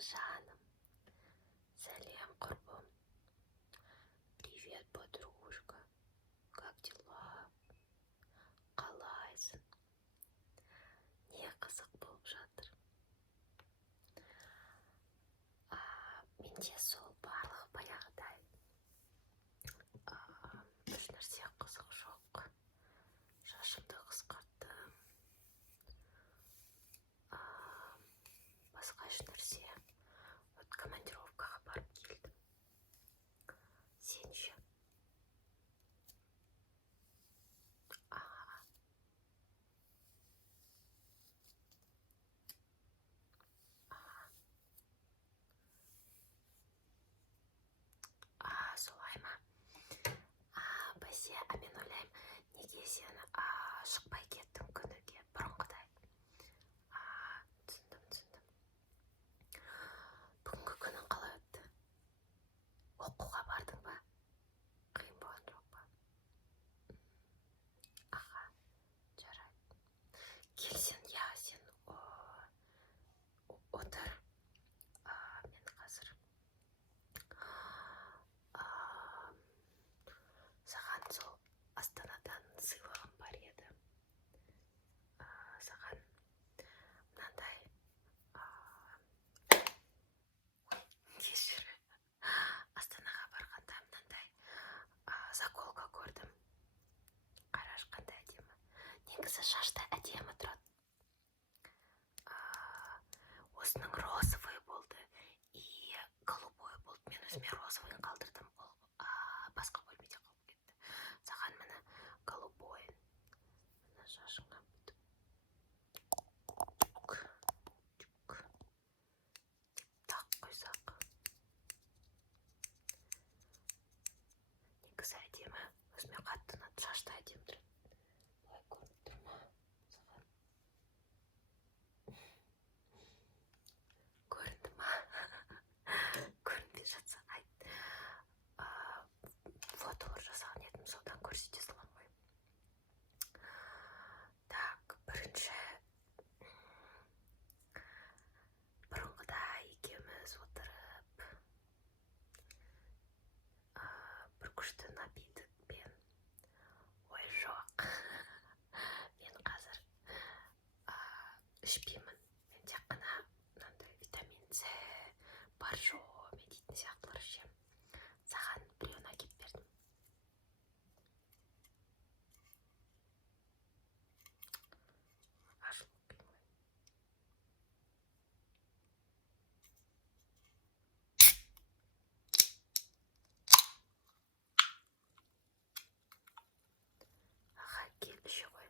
жаным. Сәлем, құрбым. Привет, подружка. Как дела? Қалайсың? Не қызық болып жатыр? Менде сол барлығы баяғыдай. Еш нәрсе қызық жоқ. Шашымды қысқарттым. Басқа еш нәрсе. Вот командировкаға барып келдім. Сен ше? Солай ма? Бәсе, мен ойлаймын, неге сен шықпай кеттің күніге бұрынғыдай? Түсіндім. Бүгінгі күнің қалай өтті? Оқуға бардың ба? Қиын болған жоқ па? Жарайды. Келсең, сен отыр. Мен қазір саған сол Астанадан сыйлығым бар еді. Саған мынандай кешір. Астанаға барғанда мынандай заколка көрдім. Қараш, қандай әдемі. Негізі шашта әдемі тұрады. Осының розовый болды и голубой болды. Мен өзіме розовыйын қалдырдым. Ол басқа бөлмеде қалып кетті. Саған міне голубойын. Мына шашыңа бүйтіп тақ қойсақ. Негізі әдемі. Өзіме қатты ұнады. Шашта әдемі тұрады. Былай көрініп тұр ма саған? Көрінді ма? Көрінбей жатса айт. Фотолар жасаған едім, содан көрсете салам ғой. Так, бірінші бұрынғыда екеуміз отырып бір күшті напитокпен. Ой, жоқ. Мен қазір ішпеймін. Мен тек қана мынандай витамин С, боржоми дейтін сияқтылар ішемін. Саған біреуін әкеп бердім. Ашып оқиын ғой. Кел іше ғой.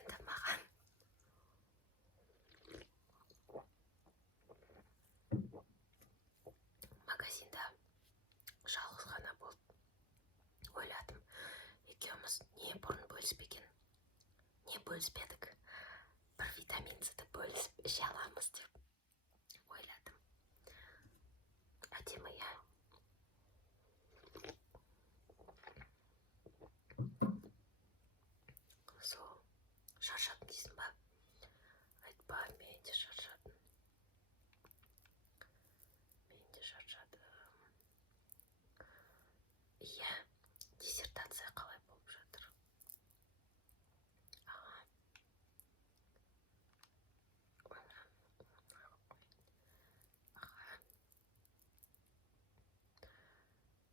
Енді маған магазинда жалғыз ғана болды. Ойладым, екеуміз не бұрын бөліспедік. Бір витамин С-ді бөлісіп іше аламыз деп ойладым. Әдемі, я. Сол, шаршадың дейсің ба? Айтпа, мен де шаршадым. Иә, диссертация қалай болып жатыр?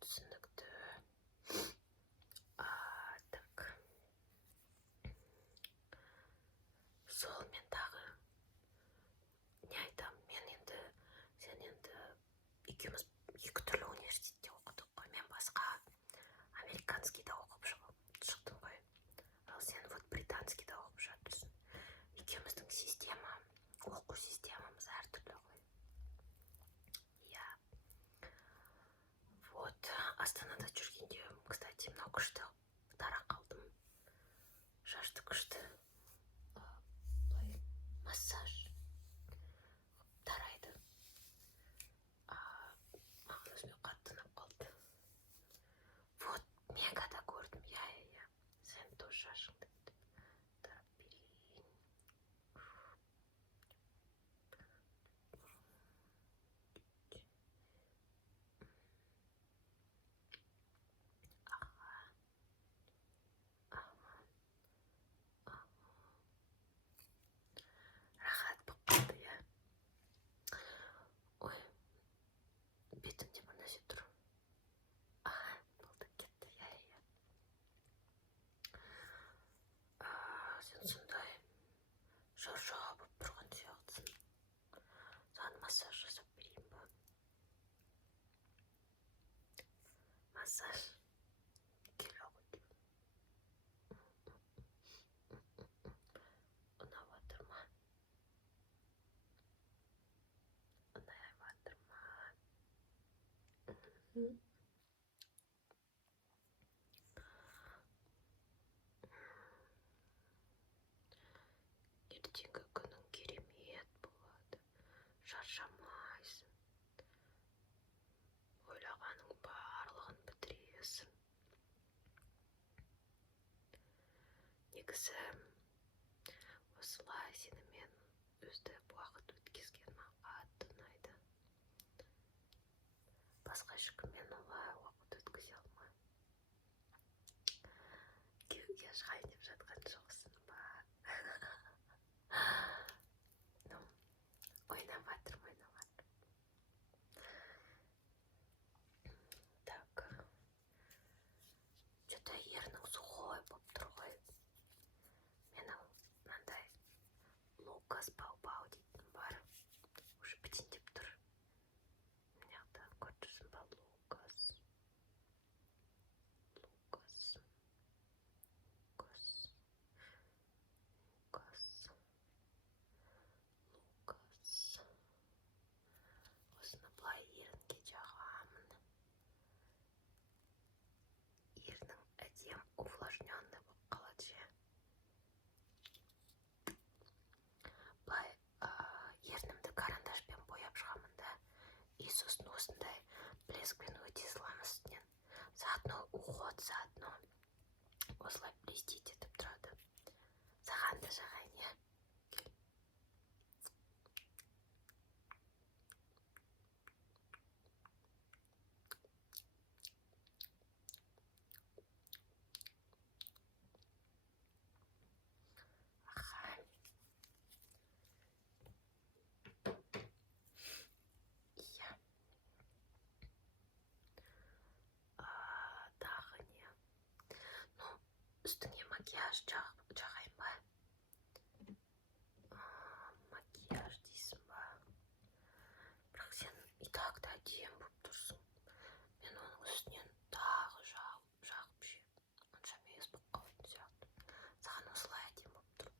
Түсінікті. Так. Сол, мен тағы не айтам? Сен енді екеуміз екі түрлі университетте оқыдық қой. Мен басқа американскийда оқып шықтым ғой. Ал сен вот британскийда оқып жатырсың. Екеуміздің оқу системамыз әртүрлі ғой. Иә. Вот, Астанада жүргенде, кстати, мынау күшті дара қалдым. Шашты күшті. Былай массаж тарайды. Маған өзіме қатты ұнап қалды. Вот, мегада көрдім. Иә. Сен тоже шашыңды тарап ертеңгі күнің керемет болады, шаршамайсың, ойлағаның барлығын бітіресің. Негізі осылай сенімен өстіп уақыт өткізген маған қатты ұнайды. Басқа ешкіммен олай уақыт өткізе алмаймын. Күйеуге шығайын деп жатқан жоқсың ба? Ну, ойнап жатырмын. Так, что-то ернің сухой болып тұр ғой. Менің мынандай Лукас Бау-Бау дейтін бар. Уже бітіндеп тұр. Мына жақта көріп тұрсың ба? Лукас. Осыны былай ерінге жағамын. Ернің әдем увлажненный болып қалады ше. Былай ернімді карандашпен бояп шығамын да, и сосын осындай блескпен өте саламын үстінен. Заодно уход, заодно осылай блестеть етіп тұрады. Саған да жағайын, иә? Тағы не? Ну, үстіңе макияж жағайын ба? Макияж дейсің ба? Бірақ сен и так та әдем болып тұрсың. Мен оның үстінен тағы жағып ше. Онша мейіз болып қалатын сияқты. Саған осылай әдем болып тұр.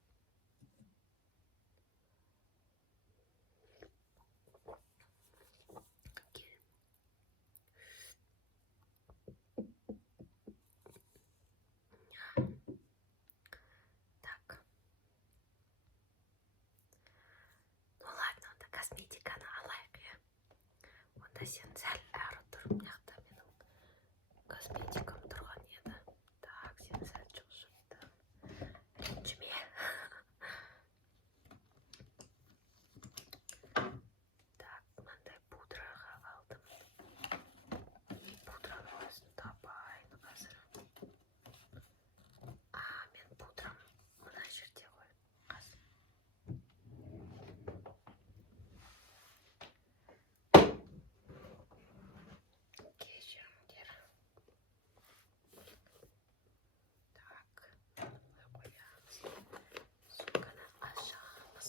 Кел. Так. Ну ладно, онда косметиканы алайық, иә. Онда сен сәл әрі тұр. Мына жақта менің косметикам тұрған еді. Так, сен сәл жылжытты. Ренжіме. Так, мынандай пудраға алдым. Пудраның өзін табайын қазір. Мен пудрам мына жерде ғой. Қазір. Кешіріңдер. Так, қоямыз. Сумканы ашамыз.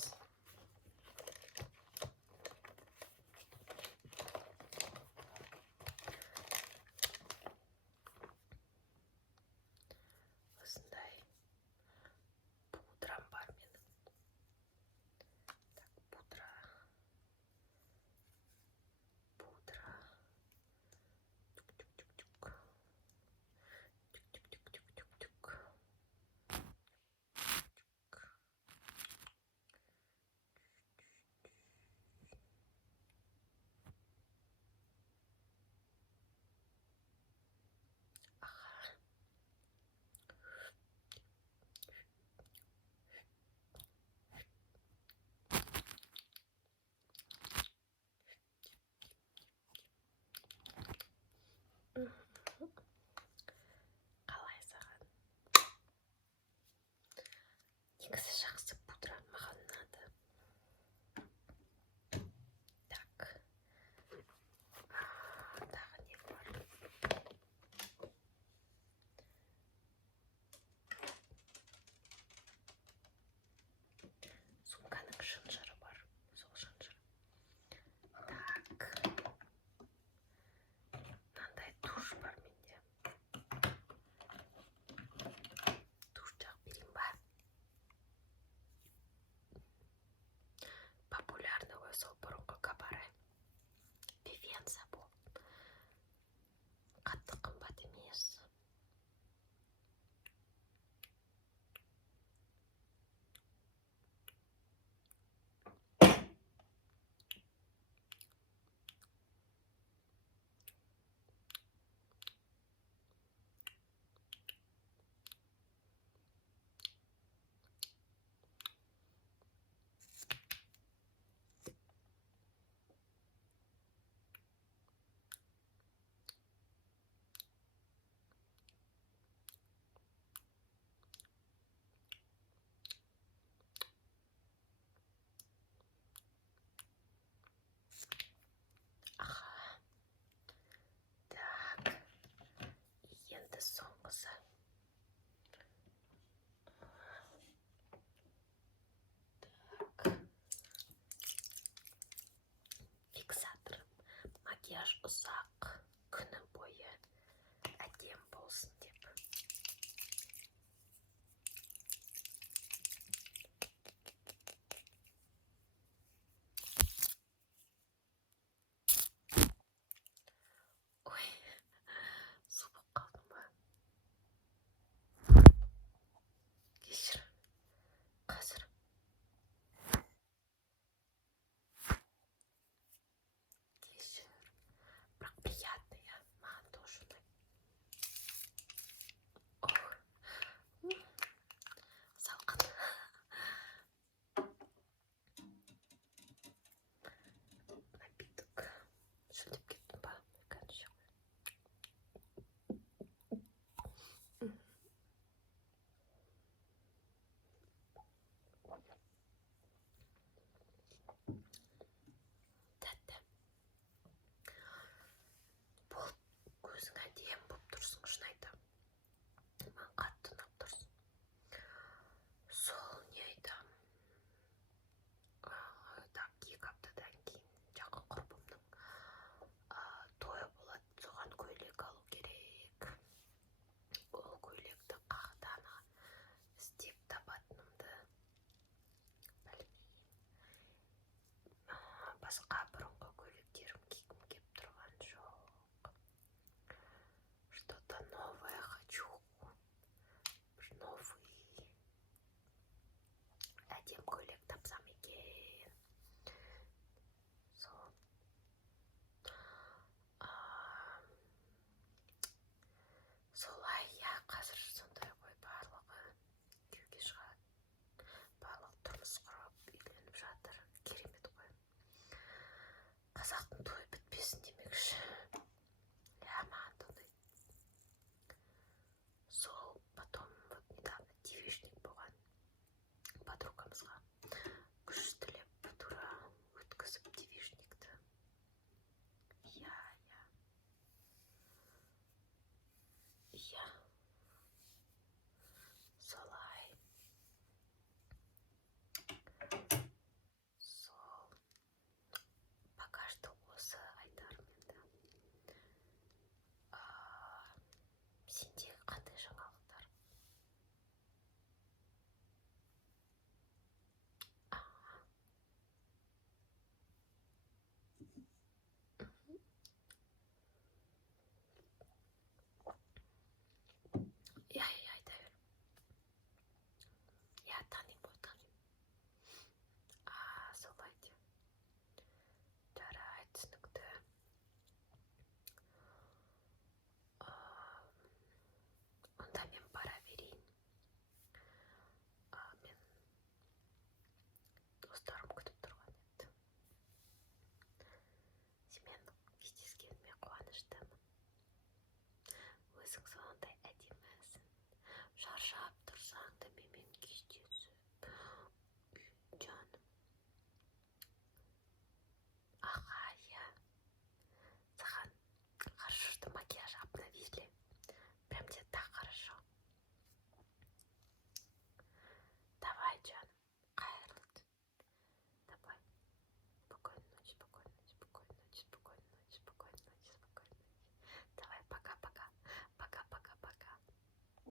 Осындай пудрам бар менің. Так, пудра. Тюк-тюк-тюк-тюк. Тюк-тюк-тюк-тюк-тюк. Қалай саған? Негізі